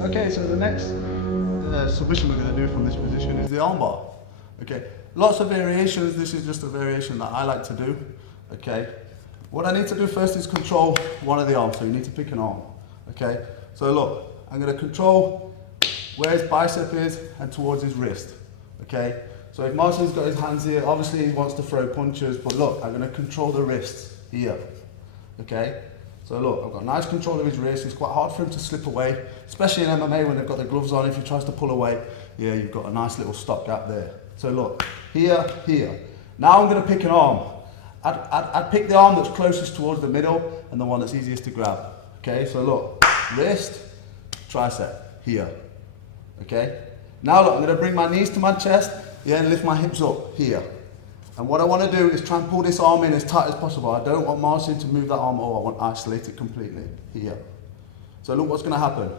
Okay, so the next submission we're going to do from this position is the armbar. Okay, lots of variations. This is just a variation that I like to do. Okay, what I need to do first is control one of the arms. So you need to pick an arm. Okay, so look, I'm going to control where his bicep is and towards his wrist. Okay, so if Marcin's got his hands here, obviously he wants to throw punches, but look, I'm going to control the wrists here. Okay, so look, I've got nice control of his wrist. It's quite hard for him to slip away, especially in MMA when they've got the gloves on. If he tries to pull away, yeah, you've got a nice little stopgap there. So look, here, here. Now I'm going to pick an arm. I'd pick the arm that's closest towards the middle and the one that's easiest to grab. Okay, so look, wrist, tricep, here. Okay, now look, I'm going to bring my knees to my chest, yeah, and lift my hips up here. And what I want to do is try and pull this arm in as tight as possible. I don't want Marcin to move that arm over, I want to isolate it completely, here. So look what's going to happen.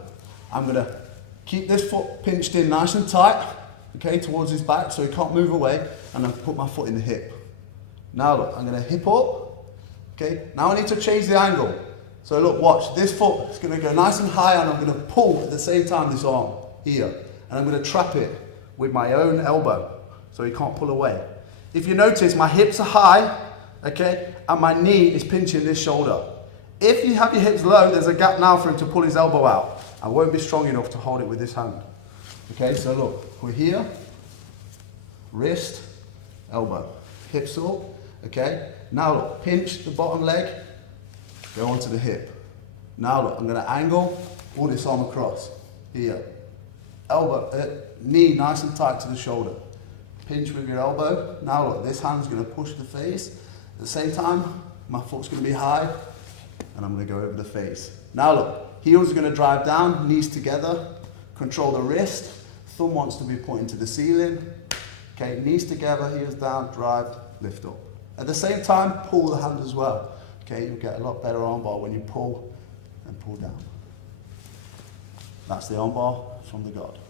I'm going to keep this foot pinched in nice and tight, okay, towards his back so he can't move away, and then put my foot in the hip. Now look, I'm going to hip up, okay, now I need to change the angle. So look, watch, this foot is going to go nice and high and I'm going to pull at the same time this arm, here. And I'm going to trap it with my own elbow so he can't pull away. If you notice, my hips are high, okay, and my knee is pinching this shoulder. If you have your hips low, there's a gap now for him to pull his elbow out. I won't be strong enough to hold it with this hand. Okay, so look, we're here, wrist, elbow, hips up, okay. Now look, pinch the bottom leg, go onto the hip. Now look, I'm going to angle, pull this arm across, here. Elbow, knee nice and tight to the shoulder. Pinch with your elbow. Now look, this hand's going to push the face. At the same time, my foot's going to be high, and I'm going to go over the face. Now look, heels are going to drive down, knees together, control the wrist. Thumb wants to be pointing to the ceiling. Okay, knees together, heels down, drive, lift up. At the same time, pull the hand as well. Okay, you'll get a lot better armbar when you pull and pull down. That's the armbar from the God.